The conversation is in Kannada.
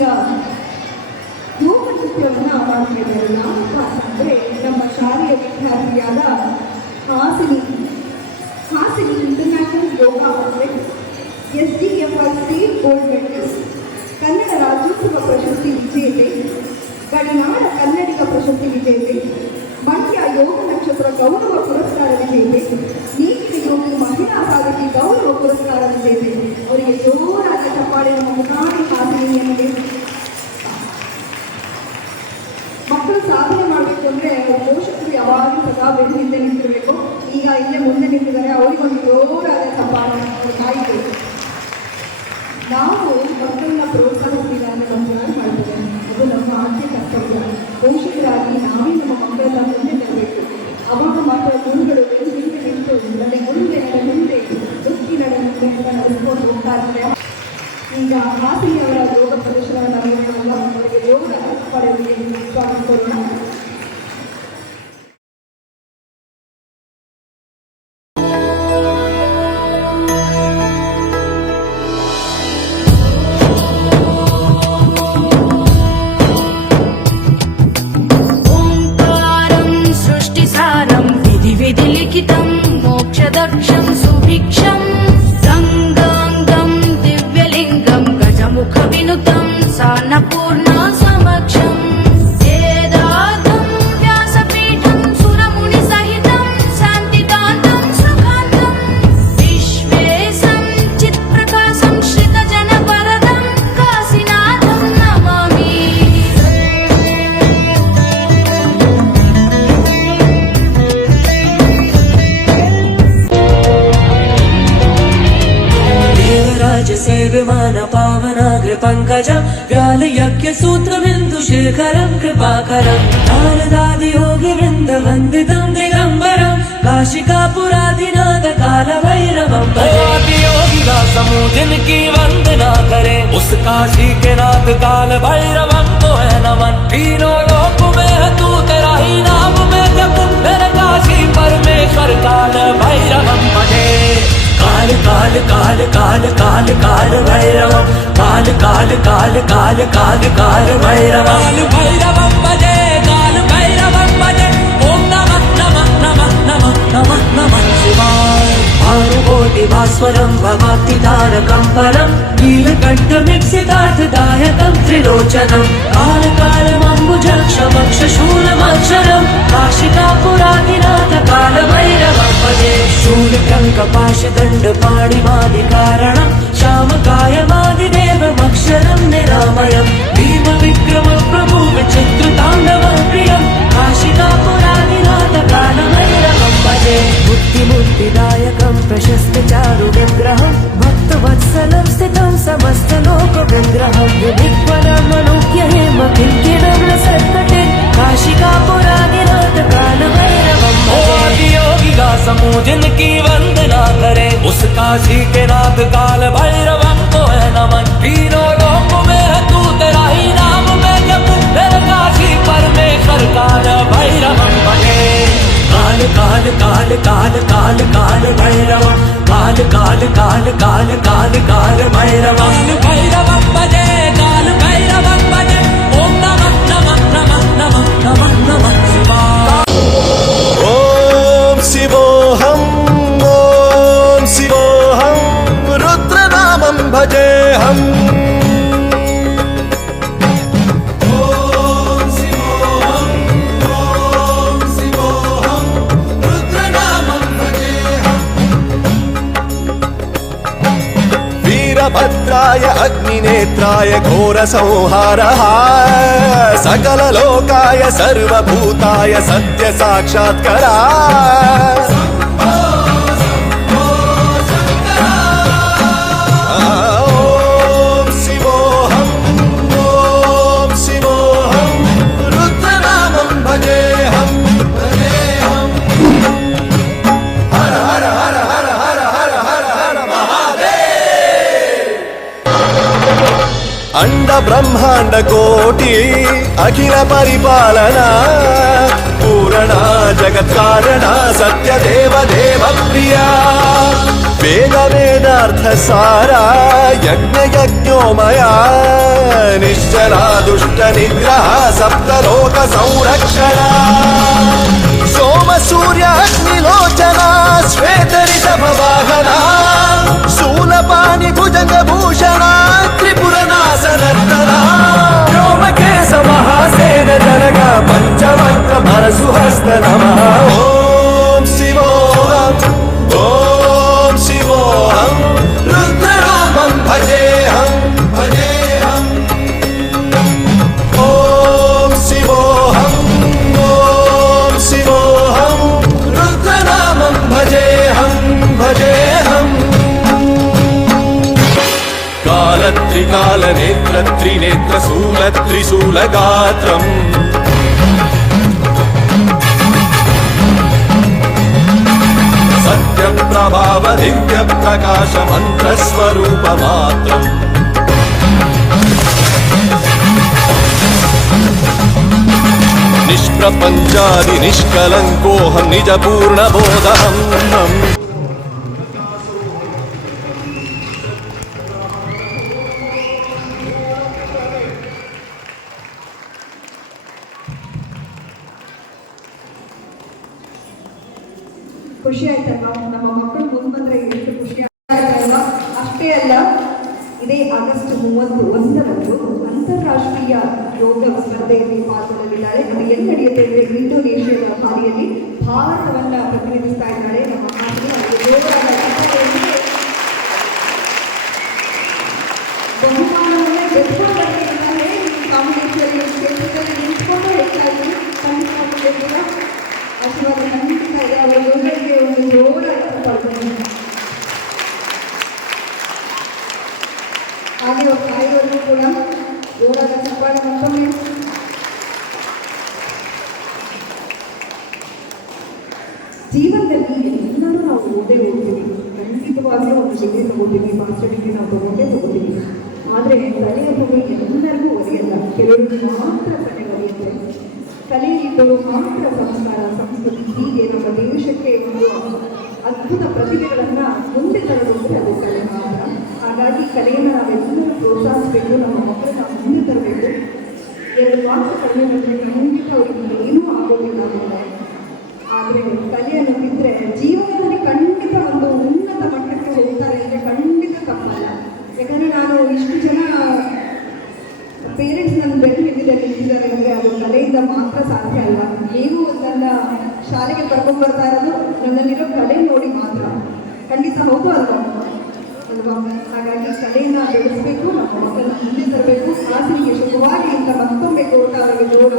ಈಗ ಯೋಗ ನೃತ್ಯವನ್ನು ಮಾಡ್ತಿದ್ದೇವೆ. ಯಾವಪ್ಪ ಅಂದರೆ ನಮ್ಮ ಶಾಲೆಯ ವಿದ್ಯಾರ್ಥಿಯಾದ Hasini international yoga conference SDFRC gold medalist, Kannada Rajyotsava ಪ್ರಶಸ್ತಿ ವಿಜೇತೆ, ಗಡಿನಾಡ ಕನ್ನಡಿಗ ಪ್ರಶಸ್ತಿ ವಿಜೇತೆ, ಮಂಡ್ಯ ಯೋಗ ನಕ್ಷತ್ರ ಗೌರವ ಪುರಸ್ಕಾರ ವಿಜೇತೆ, ನೀತಿಯ ಯೋಗಿ ಮಹಿಳಾ ಸಾಧಕಿ ಗೌರವ ಪುರಸ್ಕಾರ ವಿಜೇತೆ. ಅವರಿಗೆ ಜೋರಾದ ಚಪ್ಪಾಳೆ ನಮ್ಮ ಮುಖಾಡಿ ಹಾಸಿನಿಯನ್ನಿದೆ. ಮಕ್ಕಳು ಸಾಧನೆ ಮಾಡಬೇಕು ಅಂದರೆ ಪೋಷಕರು ಯಾವಾಗಲೂ ಸದಾ ಬೆನ್ನಿಂದ ನಿಂತಿರಬೇಕು. ಈಗ ಇಲ್ಲೇ ಮುಂದೆ ನಿಂತಿದ್ದಾರೆ, ಅವರಿಗೊಂದು ಜೋರಾದ ಚಪ್ಪಾಳೆ ಕಾಯ್ಬೇಕು. ನಾವು ಮಕ್ಕಳನ್ನ ಪ್ರೋತ್ಸಾಹಿಸಿಲ್ಲ ಅಂದರೆ ನಮ್ಮನ್ನು ಮಾಡ್ತೇವೆ. ಅದು ನಮ್ಮ ಆದ್ಯ ಕರ್ತವ್ಯ. ಪೋಷಕರಾಗಿ ನಾವೇ ನಮ್ಮ ಮಕ್ಕಳನ್ನ ಮುಂದೆ ತರಬೇಕು. ಅವಾಗ ಮಾತ್ರ ಗುರುಗಳು ಹಿಂದೆ ನಿಂತು ಮುಂದೆ ದುಃಖಿ ನಡೆಸ್ಕೊಂಡು ಹೋಗ್ತಾ ಇರ್ತಾರೆ. ಈಗ ಹಾಸಿನಿಯವರ ಯೋಗ ಪ್ರದರ್ಶನವನ್ನು ನೀಡೋಣ. ಅವರಿಗೆ ಯೋಗ ಪಡೆಯಲಿಗೆ ಸ್ವಾಗತಿಸೋಣ. मोक्षदक्षं सुभिक्षं रङ्गाङ्गं दिव्यलिङ्गं गजमुखविनुतं सान्नपूर्णा समक्षं वेदार्थं व्यासपीठं सुरमुनिसहितं शान्तिकान्तं सुखान्तं विश्वेशं चित्प्रकाशं श्रितजनवरदं काशीनाथं नमामि. सेव्यमान पावनाग्र पंकजं व्यालयज्ञ सूत्रबिन्दु शेखरं कृपाकरं नारदादि योगी वृंद वंदितं दिगंबरं काशिकापुरादिनाथ काल भैरवं भजे. योगी का समूह जिनकी वंदना करे उस काशी के नाथ काल भैरवं को है नमन. तीनों लोक में है तू तेरा ही नाम में जप मेरे काशी परमेश्वर काल भैरवं भजे. काल काल काल काल काल काल भैरवं काल काल काल काल काल काल भैरवं भैरवं भजे. काल भैरवं भजे. ओम नमः नमः नमः नमः नमः नमः शिवाय. भानुकोटि भास्वरं भवाब्धितारकं परं नीलकण्ठमीप्सितार्थदायकं त्रिलोचनं काल कालमम्बुजक्षमक्षशूलमक्षरं काशिकापुरादिनाथ काल भैरवं भजे. शूलकङ्कपाशदण्डपाणिमादिकारणं श्यामकायमादिदेवमक्षरं निरामयं भीमविक्रमप्रभु विचित्रताण्डवप्रियं काशिकापुरादिनाथ काल भैरवं भजे. मुक्तिदायकं प्रशस्तचारु विग्रहं भक्तवत्सलं स्थितं समस्तलोकविग्रहं विधिक्वलमनुज्ञ हेम किङ्किणं रसत्कटे काशिकापुरादिनाथ काल भैरवं भजे. योगी का समूह जिनकी वंदना करे उस काशी के नाथ काल भैरवं को है नमन. तीनों लोक में है तू तेरा ही नाम में जप तेरे काशी परमेश्वर काल भैरवं भजे. काल काल काल काल काल काल भैरवं काल काल काल काल काल काल भैरवं भैरवं भजे. काल भैरवं भजे. ओम नमः नमः नमः नमः नमः नमः शिवाय. ओम शिवोऽहं ओम शिवोऽहं रुद्रनामं भजेऽहम्. वीरभद्राय अग्निनेत्राय घोरसंहारः सकललोकाय सर्वभूताय सत्यसाक्षात्करा. ओम शिवोऽहं रुद्रनामं भजेऽहम्. हर हर हर हर हर हर हर हर महादेव. अंड ब्रह्मांड कोटि अखिल परिपालना पूर्ण जगत्कारण सत्य देव देव प्रिया वेद वेदार्थ सारा ಯಜ್ಞೋಮಯ ನಿಶ್ಚಲ ದುಷ್ಟ ನಿಗ್ರಹ ಸಪ್ತಲೋಕ ಸಂರಕ್ಷಣ ಸೋಮ ಸೂರ್ಯ ಅಗ್ನಿಲೋಚನ ಶ್ವೇತರಿಷಭ ವಾಹನ ಶೂಲಪಾಣಿ ಭುಜಂಗ ಭೂಷಣ ತ್ರಿಪುರನಾಸನರ್ತನ ವ್ಯೋಮಕೇಶ ಮಹಾಸೇನ ಜನಕ ಪಂಚವಕ್ರ ಭರಸುಹಸ್ತ ನಮಃ ಓಂ ಶಿವೋಹಂ ಓಂ ಶಿವೋಹಂ ರುದ್ರನಾಮಂ ಭಜೇಹಂ ಭಜೇಹಂ ಓಂ ಶಿವೋಹಂ ಓಂ ಶಿವೋಹಂ ರುದ್ರನಾಮಂ ಭಜೇಹಂ ಭಜೇಹಂ ಕಾಲತ್ರಿಕಾಲನೇತ್ರ ತ್ರಿನೇತ್ರ ಶೂಲ ತ್ರಿಶೂಲಗಾತ್ರಂ ಸತ್ಯಪ್ರಭಾವ ದಿವ್ಯ ಪ್ರಕಾಶ ಮಂತ್ರಸ್ವರೂಪ ಮಾತ್ರ ನಿಷ್ಪ್ರಪಂಚಾದಿ ನಿಷ್ಕಲಂಕೋಹಂ ನಿಜ ಪೂರ್ಣ ಬೋಧಹಂ ಖುಷಿ ಆಯ್ತಲ್ವಾ? ನಮ್ಮ ಮಕ್ಕಳು ಮುಂದೆ ಬಂದ್ರೆ ಎಷ್ಟು ಖುಷಿ ಆಯ್ತಲ್ವಾ? ಅಷ್ಟೇ ಅಲ್ಲ, ಇದೇ ಆಗಸ್ಟ್ 31ರಂದು ಅಂತಾರಾಷ್ಟ್ರೀಯ ಯೋಗ ಸ್ಪರ್ಧೆಯಲ್ಲಿ ಪಾಲ್ಗೊಳ್ಳಲಿದ್ದಾಳೆ. ಅದು ಎಲ್ಲಿ ನಡೆಯುತ್ತೆ ಅಂದರೆ ಇಂಡೋನೇಷ್ಯಾದ ಬಾಲಿಯಲ್ಲಿ ಭಾರತವನ್ನ ಪ್ರತಿನಿಧಿಸ್ತಾ ಇದ್ದಾಳೆ ನಮ್ಮ ಆಸೆ. ಬಹುಮಾನವನ್ನೇ ಬೆಟ್ಟವಾಗಿದ್ದಾರೆ. ಕಾಂಪಿಟೇಷನ್ ಕ್ಷೇತ್ರದಲ್ಲಿ ನಿಂತ್ಕೊಂಡು ಹೆಚ್ಚಾಗಿ ಖಂಡಿತ ಆಶೀರ್ವಾದ ಖಂಡಿತ ಇದೆ. ಅವರ ಯೋಜನೆಗೆ ಒಂದು ಜೋರಾಗಿ ಪಡ್ಕೊಂಡು ಹಾಗೆ ಅವ್ರ ತಾಯಿಯವರು ಕೂಡ ಜೋರಾದ ಚಪ್ಪಾಳೆ ಮತ್ತೊಮ್ಮೆ. ಜೀವನದಲ್ಲಿ ಎಲ್ಲರೂ ನಾವು ಓದೇ ಹೋಗ್ತೀವಿ, ಖಂಡಿತವಾಗ್ಲೂ ಒಂದು ಡಿಗ್ರಿ ತಗೋತೀವಿ, ಮಾಸ್ಟರ್ ಡಿಗ್ರಿ ನಾವು ತಗೋತೀವಿ. ಆದರೆ ಕಲೆಯ ಬಗ್ಗೆ ಎಲ್ಲರಿಗೂ ಒಲಿಯಲ್ಲ, ಕೆಲವರು ಮಾತ್ರ ಕಲೆ ಒಲಿಯುತ್ತೆ. ಕಲೆಯಿದ್ದವರು ಮಾತ್ರ ಸಂಸ್ಕಾರ ಸಂಸ್ಕೃತಿ ಹೀಗೆ ನಮ್ಮ ದೇಶಕ್ಕೆ ಒಂದು ಅದ್ಭುತ ಪ್ರತಿಭೆಗಳನ್ನು ಮುಂದೆ ತರಲು ಅದು ಕಲೆ ಮಾತ್ರ. ಹಾಗಾಗಿ ಕಲೆಯನ್ನು ನಾವೆಲ್ಲರೂ ಪ್ರೋತ್ಸಾಹಿಸಬೇಕು, ನಮ್ಮ ಮಕ್ಕಳನ್ನ ಮುಂದೆ ತರಬೇಕು. 2 ಮಾರ್ಕ್ಸ್ ಕಡಿಮೆ ಬಂದರೆ ಖಂಡಿತ ಅವರಿಗೆ ಏನೂ ಆಗೋದಿಲ್ಲ ಅಂದರೆ. ಆದರೆ ಕಲೆಯನ್ನು ಬಿದ್ದರೆ ಜೀವನದಲ್ಲಿ ಖಂಡಿತ ಒಂದು ಉನ್ನತ ಮಟ್ಟಕ್ಕೆ ಹೋಗ್ತಾರೆ ಅಂದರೆ ಖಂಡಿತ ತಪ್ಪಲ್ಲ. ಯಾಕಂದರೆ ನಾನು ಇಷ್ಟು ಜನ ಪೇರೆಂಟ್ಸ್ ನನ್ನ ಬೆನ್ನು ನಿಂತಿದ್ದಾರೆ ಅಂದರೆ ಅದು ಕಲೆಯಿಂದ ಮಾತ್ರ ಸಾಧ್ಯ ಅಲ್ಲ. ನೀವು ನನ್ನ ಶಾಲೆಗೆ ಕರ್ಕೊಂಡು ಬರ್ತಾ ಇರೋದು ನನ್ನಲ್ಲಿರೋ ಕಲೆ ನೋಡಿ ಮಾತ್ರ. ಖಂಡಿತ ಹೌದು ಅಲ್ವಾ? ಹಾಗಾಗಿ ಕಲೆಯನ್ನು ಬೆಳೆಸಬೇಕು, ನಮ್ಮ ಮಕ್ಕಳನ್ನ ಮುಂದೆ ತರಬೇಕು. ಆಸೆಗೆ ಸುಖವಾಗಿ ಅಂತ ಮತ್ತೊಮ್ಮೆ ಕೋಟ ಅವರಿಗೆ ಜೋರ